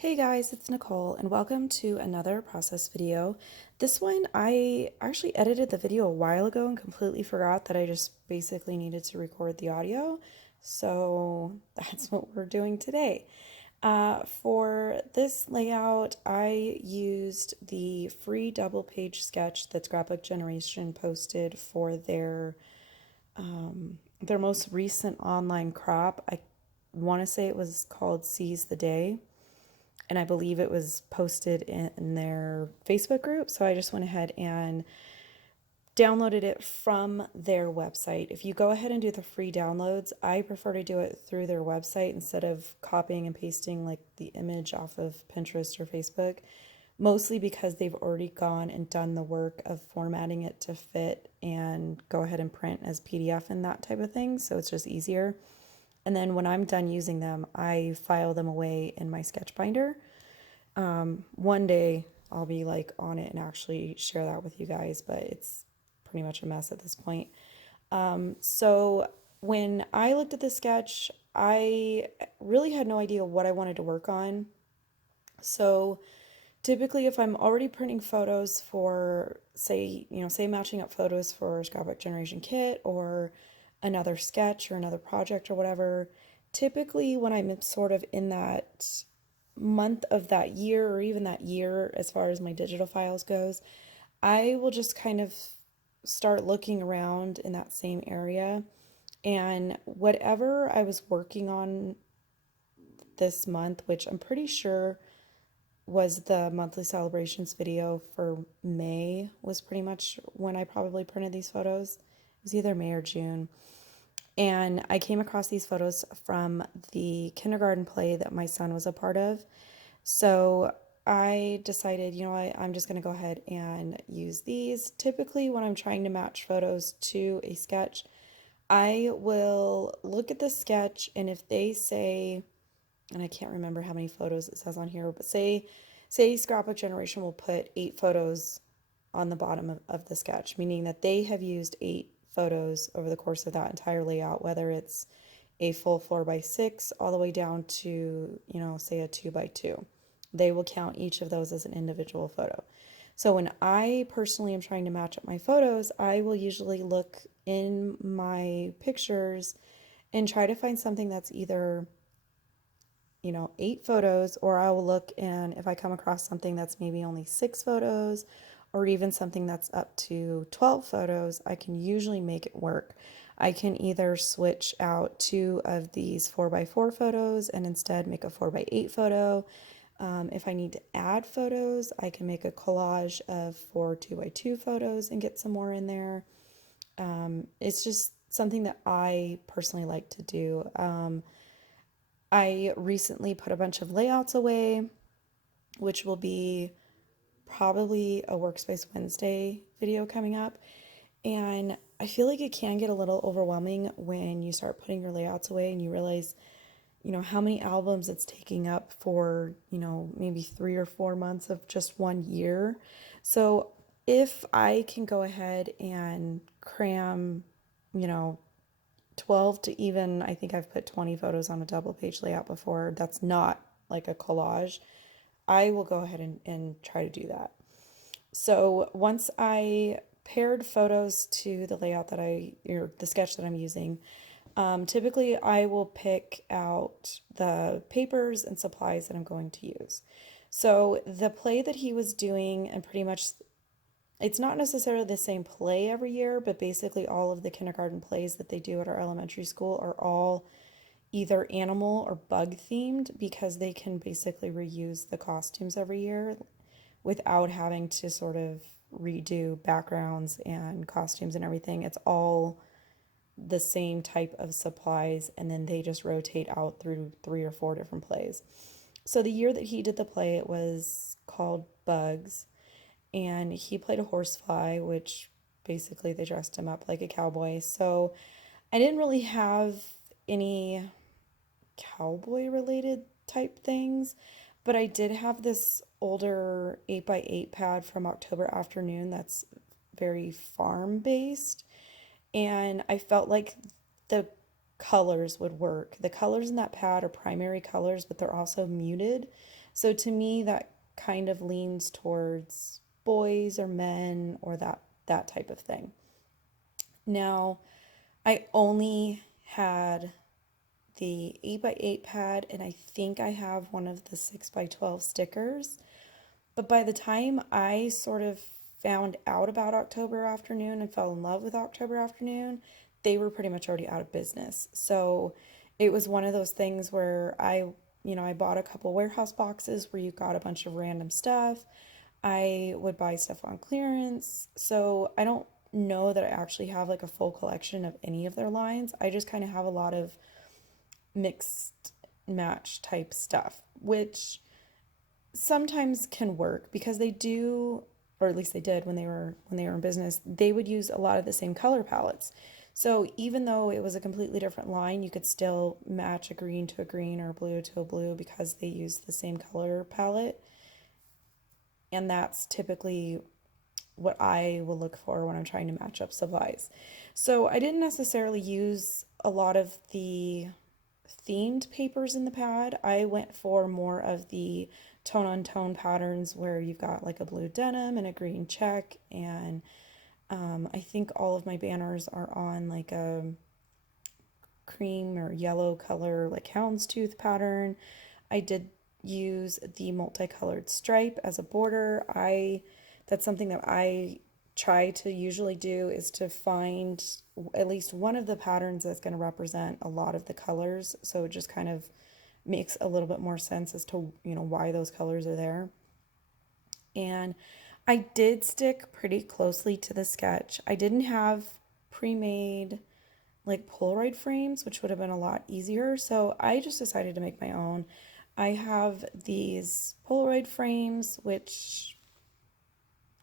Hey guys, it's Nicole and welcome to another process video. This one, I actually edited the video a while ago and completely forgot that I just basically needed to record the audio. So that's what we're doing today. For this layout, I used the free double page sketch that Scrapbook Generation posted for their most recent online crop. I want to say it was called Seize the Day, and I believe it was posted in their Facebook group. So I just went ahead and downloaded it from their website. If you go ahead and do the free downloads, I prefer to do it through their website instead of copying and pasting like the image off of Pinterest or Facebook, mostly because they've already gone and done the work of formatting it to fit and go ahead and print as PDF and that type of thing. So it's just easier. And then when I'm done using them, I file them away in my sketch binder. One day I'll be like on it and actually share that with you guys, but it's pretty much a mess at this point. So when I looked at the sketch, I really had no idea what I wanted to work on. So typically, if I'm already printing photos for, say matching up photos for Scrapbook Generation Kit or another sketch or another project or whatever, typically when I'm sort of in that month of that year or even that year as far as my digital files goes, I will just kind of start looking around in that same area. And whatever I was working on this month, which I'm pretty sure was the monthly celebrations video for May, was pretty much when I probably printed these photos. It was either May or June. And I came across these photos from the kindergarten play that my son was a part of. So I decided, I'm just going to go ahead and use these. Typically, when I'm trying to match photos to a sketch, I will look at the sketch, and if they say, and I can't remember how many photos it says on here, but say Scrapbook Generation will put 8 photos on the bottom of the sketch, meaning that they have used 8 photos over the course of that entire layout, whether it's a full 4x6 all the way down to, say a 2x2. They will count each of those as an individual photo. So when I personally am trying to match up my photos, I will usually look in my pictures and try to find something that's either 8 photos, or I will look, and if I come across something that's maybe only 6 photos, or even something that's up to 12 photos, I can usually make it work. I can either switch out 2 of these 4x4 photos and instead make a 4x8 photo. If I need to add photos, I can make a collage of 4 2x2 photos and get some more in there. It's just something that I personally like to do. I recently put a bunch of layouts away, which will be probably a Workspace Wednesday video coming up. And I feel like it can get a little overwhelming when you start putting your layouts away and you realize, how many albums it's taking up for, maybe 3 or 4 months of just one year. So if I can go ahead and cram, you know, 12 to even, I think I've put 20 photos on a double page layout before. That's not like a collage. I will go ahead and try to do that. So once I paired photos to the layout or the sketch that I'm using, typically I will pick out the papers and supplies that I'm going to use. So the play that he was doing, and pretty much it's not necessarily the same play every year, but basically all of the kindergarten plays that they do at our elementary school are all either animal or bug themed because they can basically reuse the costumes every year without having to sort of redo backgrounds and costumes and everything. It's all the same type of supplies, and then they just rotate out through 3 or 4 different plays. So the year that he did the play, it was called Bugs, and he played a horsefly, which basically they dressed him up like a cowboy. So I didn't really have any cowboy related type things, but I did have this older 8x8 pad from October Afternoon that's very farm based, and I felt like the colors would work. The colors in that pad are primary colors, but they're also muted. So to me, that kind of leans towards boys or men or that type of thing. Now, I only had the 8x8 pad, and I think I have one of the 6x12 stickers. But by the time I sort of found out about October Afternoon and fell in love with October Afternoon, they were pretty much already out of business. So it was one of those things where I bought a couple warehouse boxes where you got a bunch of random stuff. I would buy stuff on clearance. So I don't know that I actually have like a full collection of any of their lines. I just kind of have a lot of mixed match type stuff, which sometimes can work because they do, or at least they did when they were in business, they would use a lot of the same color palettes. So even though it was a completely different line, you could still match a green to a green or a blue to a blue because they use the same color palette. And that's typically what I will look for when I'm trying to match up supplies. So I didn't necessarily use a lot of the themed papers in the pad. I went for more of the tone on tone patterns where you've got like a blue denim and a green check. And I think all of my banners are on like a cream or yellow color, like houndstooth pattern. I did use the multicolored stripe as a border. That's something that I try to usually do, is to find at least one of the patterns that's going to represent a lot of the colors. So it just kind of makes a little bit more sense as to, why those colors are there. And I did stick pretty closely to the sketch. I didn't have pre-made like Polaroid frames, which would have been a lot easier. So I just decided to make my own. I have these Polaroid frames, which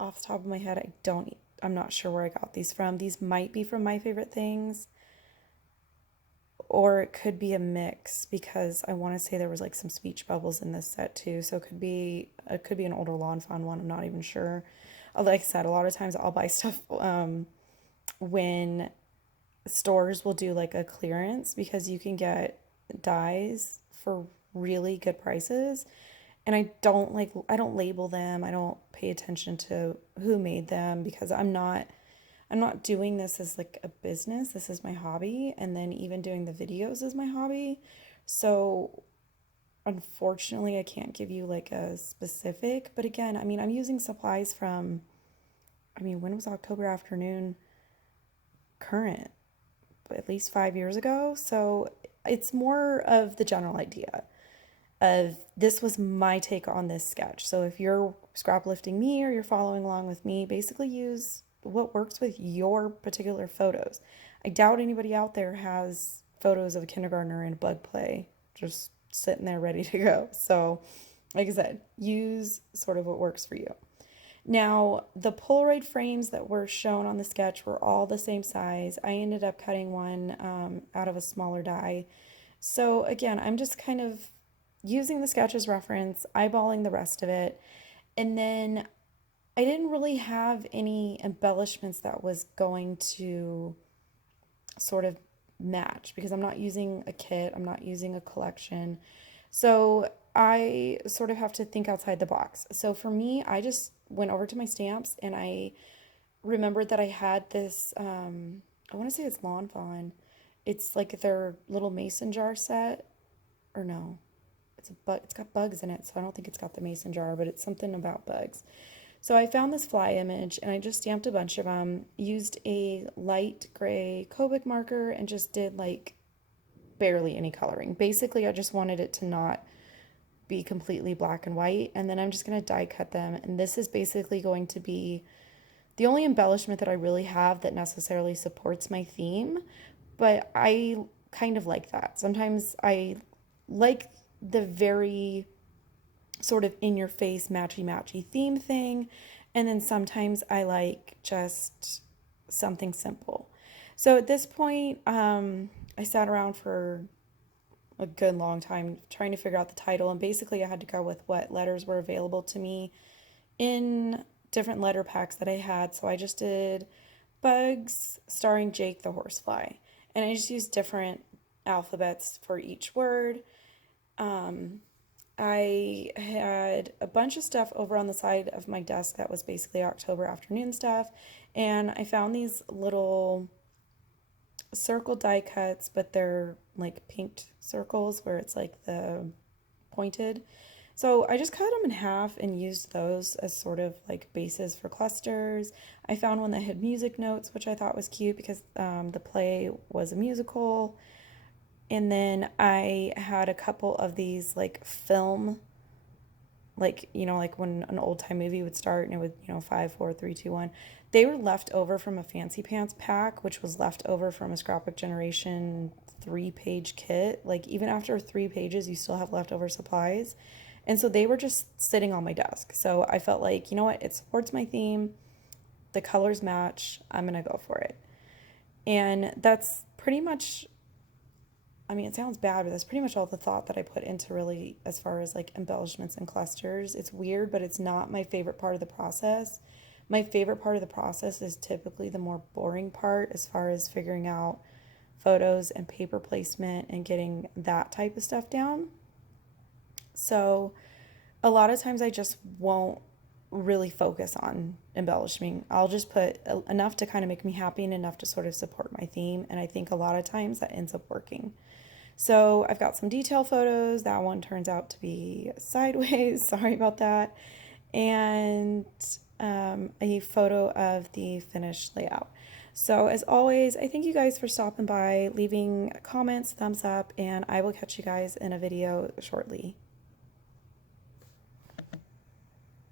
off the top of my head, I'm not sure where I got these from. These might be from My Favorite Things, or it could be a mix because I want to say there was like some speech bubbles in this set too. So it could be an older Lawn Fawn one. I'm not even sure. Like I said, a lot of times I'll buy stuff when stores will do like a clearance because you can get dyes for really good prices. And I don't label them. I don't pay attention to who made them because I'm not doing this as like a business. This is my hobby, and then even doing the videos is my hobby. So unfortunately, I can't give you like a specific, but again, I mean, I'm using supplies from, when was October Afternoon current? At least 5 years ago. So it's more of the general idea of this was my take on this sketch. So if you're scrap lifting me or you're following along with me, basically use what works with your particular photos. I doubt anybody out there has photos of a kindergartner in a bug play just sitting there ready to go. So, like I said, use sort of what works for you. Now, the Polaroid frames that were shown on the sketch were all the same size. I ended up cutting one out of a smaller die. So again, I'm just kind of using the sketch as reference, eyeballing the rest of it. And then I didn't really have any embellishments that was going to sort of match because I'm not using a kit, I'm not using a collection. So I sort of have to think outside the box. So for me, I just went over to my stamps and I remembered that I had this, I want to say it's Lawn Fawn. It's like their little mason jar set, or no, it's got bugs in it, so I don't think it's got the mason jar, but it's something about bugs. So I found this fly image and I just stamped a bunch of them, used a light gray Copic marker and just did like barely any coloring. Basically, I just wanted it to not be completely black and white, and then I'm just going to die cut them. And this is basically going to be the only embellishment that I really have that necessarily supports my theme, but I kind of like that. Sometimes I like the very sort of in your face matchy matchy theme thing, and then sometimes I like just something simple. So at this point, I sat around for a good long time trying to figure out the title, and basically I had to go with what letters were available to me in different letter packs that I had. So I just did Bugs starring Jake the Horsefly, and I just used different alphabets for each word. I had a bunch of stuff over on the side of my desk that was basically October afternoon stuff. And I found these little circle die cuts, but they're like pinked circles where it's like the pointed. So I just cut them in half and used those as sort of like bases for clusters. I found one that had music notes, which I thought was cute because the play was a musical. And then I had a couple of these like film, like, like when an old time movie would start and it would, 5, 4, 3, 2, 1. They were left over from a Fancy Pants pack, which was left over from a Scrapbook Generation 3-page kit. Like, even after 3 pages, you still have leftover supplies. And so they were just sitting on my desk. So I felt like, you know what? It supports my theme. The colors match. I'm going to go for it. And that's pretty much, I mean, it sounds bad, but that's pretty much all the thought that I put into really as far as like embellishments and clusters. It's weird, but it's not my favorite part of the process. My favorite part of the process is typically the more boring part as far as figuring out photos and paper placement and getting that type of stuff down. So a lot of times I just won't really focus on embellishing. I'll just put enough to kind of make me happy and enough to sort of support my theme. And I think a lot of times that ends up working. So I've got some detail photos. That one turns out to be sideways. Sorry about that. And a photo of the finished layout. So as always, I thank you guys for stopping by, leaving comments, thumbs up, and I will catch you guys in a video shortly.